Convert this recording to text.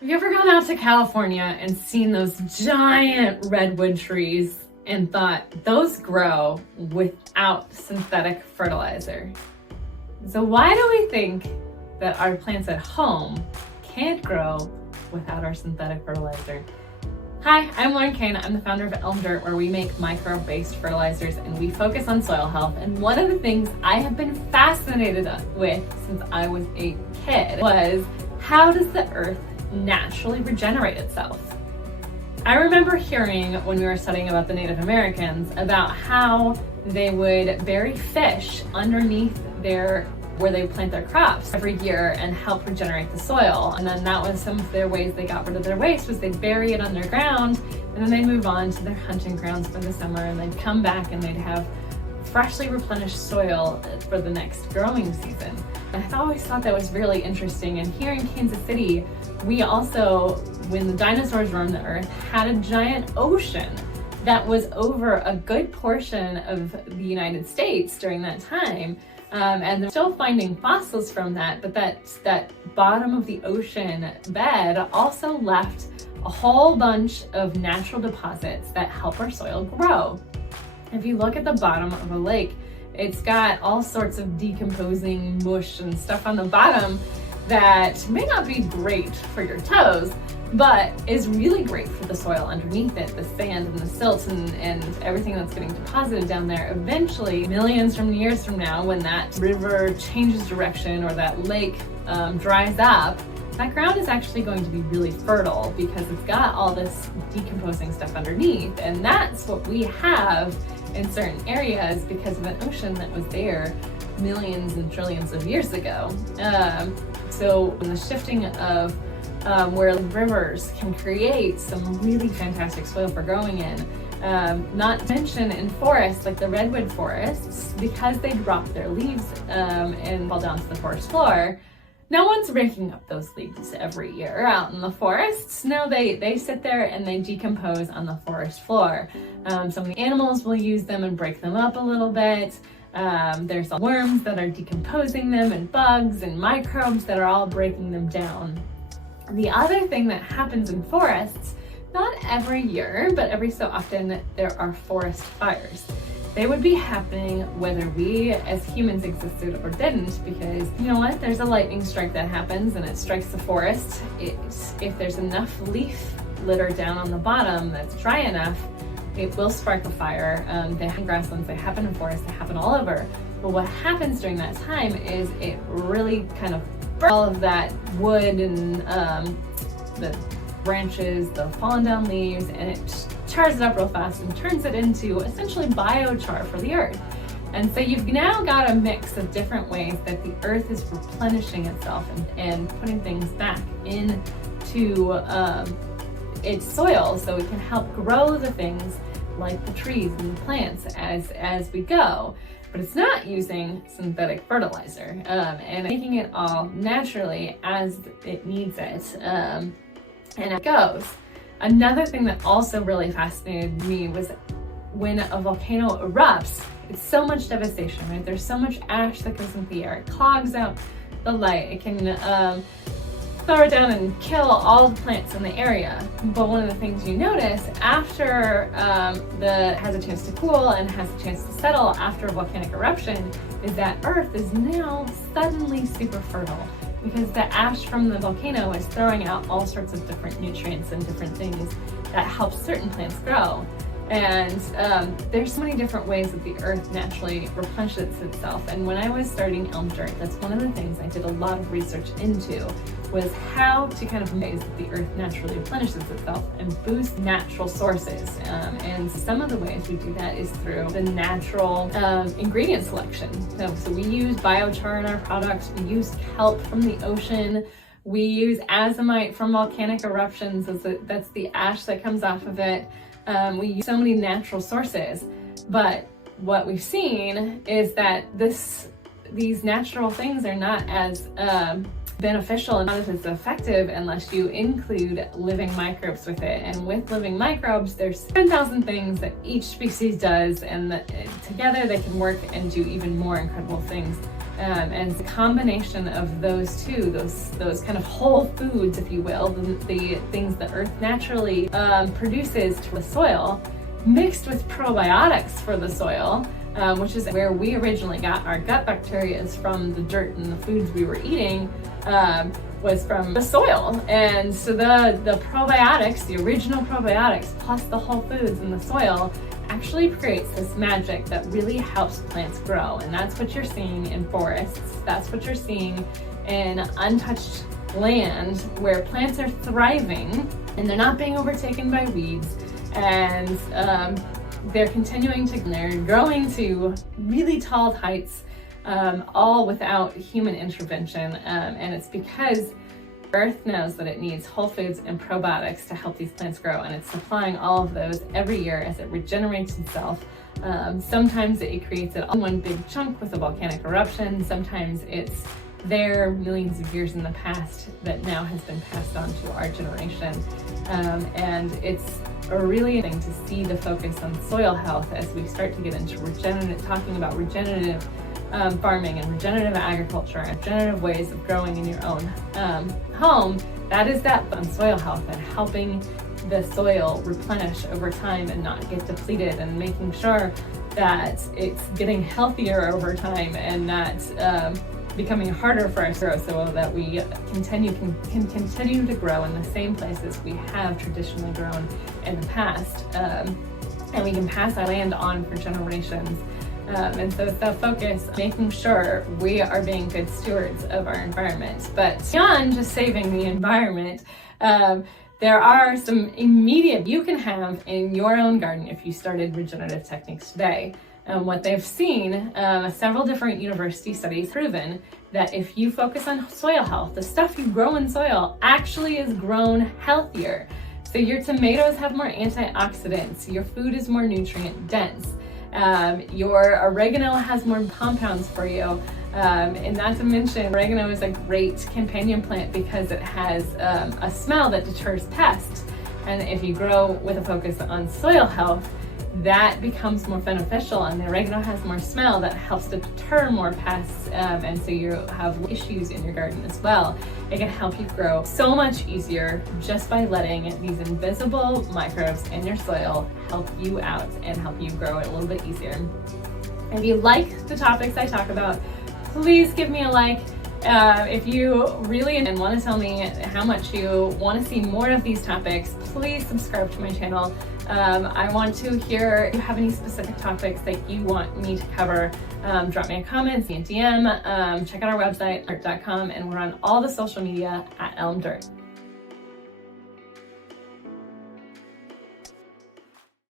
Have you ever gone out to California and seen those giant redwood trees and thought those grow without synthetic fertilizer? So why do we think that our plants at home can't grow without our synthetic fertilizer? Hi, I'm Lauren Kane. I'm the founder of Elm Dirt, where we make microbe-based fertilizers and we focus on soil health. And one of the things I have been fascinated with since I was a kid was, how does the earth naturally regenerate itself? I remember hearing when we were studying about the Native Americans about how they would bury fish underneath where they plant their crops every year and help regenerate the soil. And then that was some of their ways they got rid of their waste, was they'd bury it underground and then they'd move on to their hunting grounds for the summer, and they'd come back and they'd have freshly replenished soil for the next growing season. I always thought that was really interesting. And here in Kansas City, we also, when the dinosaurs roamed the earth, had a giant ocean that was over a good portion of the United States during that time. And they're still finding fossils from that, but that bottom of the ocean bed also left a whole bunch of natural deposits that help our soil grow. If you look at the bottom of a lake, it's got all sorts of decomposing mush and stuff on the bottom that may not be great for your toes, but is really great for the soil underneath it, the sand and the silt and everything that's getting deposited down there. Eventually, millions of years from now, when that river changes direction or that lake dries up, that ground is actually going to be really fertile because it's got all this decomposing stuff underneath. And that's what we have in certain areas because of an ocean that was there millions and trillions of years ago. So in the shifting of where rivers can create some really fantastic soil for growing in. Not to mention in forests, like the redwood forests, because they drop their leaves and fall down to the forest floor, no one's raking up those leaves every year out in the forests. No, they sit there and they decompose on the forest floor. Some of the animals will use them and break them up a little bit. There's worms that are decomposing them, and bugs and microbes that are all breaking them down. The other thing that happens in forests, not every year, but every so often, there are forest fires. They would be happening whether we as humans existed or didn't, because you know what? There's a lightning strike that happens and it strikes the forest. If there's enough leaf litter down on the bottom that's dry enough, it will spark a fire. They happen in grasslands, they happen in forests, they happen all over. But what happens during that time is it really kind of burns all of that wood and the branches, the fallen down leaves, and it chars it up real fast and turns it into essentially biochar for the earth. And so you've now got a mix of different ways that the earth is replenishing itself and putting things back into its soil so it can help grow the things like the trees and the plants as we go. But it's not using synthetic fertilizer and making it all naturally as it needs it, and it goes. Another thing that also really fascinated me was when a volcano erupts, it's so much devastation, right? There's so much ash that goes into the air. It clogs out the light. It can throw it down and kill all the plants in the area. But one of the things you notice after it has a chance to cool and has a chance to settle after a volcanic eruption is that earth is now suddenly super fertile, because the ash from the volcano is throwing out all sorts of different nutrients and different things that help certain plants grow. And there's so many different ways that the earth naturally replenishes itself. And when I was starting Elm Dirt, that's one of the things I did a lot of research into, was how to kind of ways that the earth naturally replenishes itself and boost natural sources. And some of the ways we do that is through the natural ingredient selection. So we use biochar in our products, we use kelp from the ocean, we use azomite from volcanic eruptions, that's the ash that comes off of it. We use so many natural sources, but what we've seen is that these natural things are not as beneficial and not as effective unless you include living microbes with it. And with living microbes, there's 10,000 things that each species does, and together they can work and do even more incredible things And the combination of those two, those kind of whole foods, if you will, the things the earth naturally produces to the soil, mixed with probiotics for the soil, which is where we originally got our gut bacteria, is from the dirt and the foods we were eating, was from the soil. And so the probiotics, the original probiotics, plus the whole foods in the soil, actually creates this magic that really helps plants grow. And that's what you're seeing in forests. That's what you're seeing in untouched land where plants are thriving and they're not being overtaken by weeds. And they're growing to really tall heights, all without human intervention. And it's because Earth knows that it needs whole foods and probiotics to help these plants grow, and it's supplying all of those every year as it regenerates itself. Sometimes it creates it all in one big chunk with a volcanic eruption. Sometimes it's there millions of years in the past that now has been passed on to our generation. And it's a really thing to see the focus on soil health as we start to get into talking about regenerative farming and regenerative agriculture and regenerative ways of growing in your own home. That is that on soil health and helping the soil replenish over time and not get depleted, and making sure that it's getting healthier over time and not becoming harder for us to grow, so that we can continue to grow in the same places we have traditionally grown in the past, and we can pass our land on for generations. And so it's that focus, making sure we are being good stewards of our environment. But beyond just saving the environment, there are some immediate you can have in your own garden if you started regenerative techniques today. What they've seen, several different university studies proven that if you focus on soil health, the stuff you grow in soil actually is grown healthier. So your tomatoes have more antioxidants, your food is more nutrient dense. Your oregano has more compounds for you, and not to mention oregano is a great companion plant because it has a smell that deters pests, and if you grow with a focus on soil health, that becomes more beneficial, and the oregano has more smell that helps to deter more pests, and so you have issues in your garden as well. It can help you grow so much easier just by letting these invisible microbes in your soil help you out and help you grow it a little bit easier. If you like the topics I talk about, please give me a like. If you really want to tell me how much you want to see more of these topics, please subscribe to my channel. I want to hear if you have any specific topics that you want me to cover. Drop me a comment, send me a DM, check out our website, art.com, and we're on all the social media at Elm Dirt.